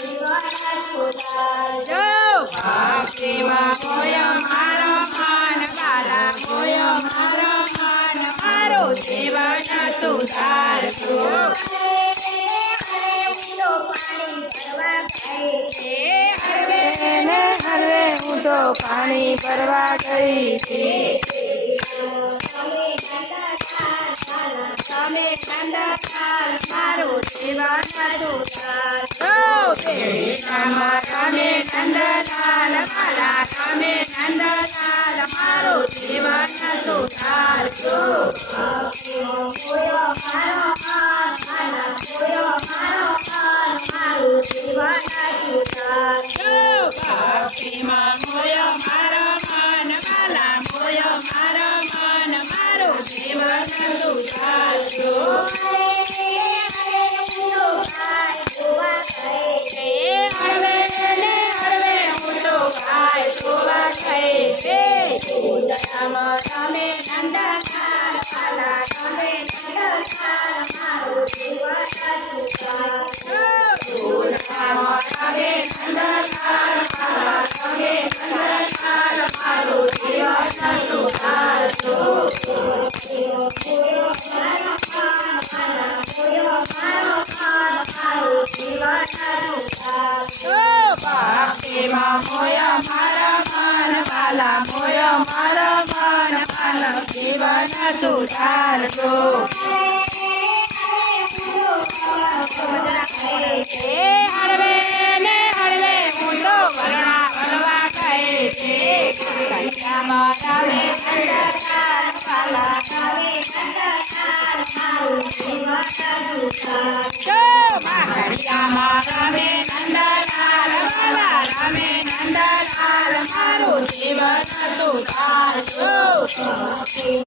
જો ભક્તિમાં મોયો મારો મન વાલા મોયો મારો મન મારો જીવન સુધારજો હરવે ને હરવે હું તો પાણી ભરવા ગઈ તમે નંદલાલ મારું જીવન સુધારજો તમે નંદલાલ મારા તમે નંદલાલ મારું જીવન સુધારજો ભક્તિમાં મોયો મારો મન વાલા મોયો મારો મન મારું જીવન સુધારજો હરવે ને હરવે હું તો ગાય જોવા થઈ છે તમે નંદલાલ વાલા તમે નંદલાલ મારું જીવન સુધારજો તમે નંદલાલ વાલા તમે નંદલાલ મારું જીવન સુધારજો ભક્તિમાં મોયો મારો મન વાલા મોયો મારો મન વાલા જીવન સુધારજો હરવે ને હરવે હું તો વરણા ભરવા ગઈ છે કન્યામાં તમે નંદલાલ વાલા તમે નંદલાલ મારું જીવન સુધારજો કન્યામાં તમે નંદલાલ વાલા તમે નંદલાલ મારું જીવન સુધારજો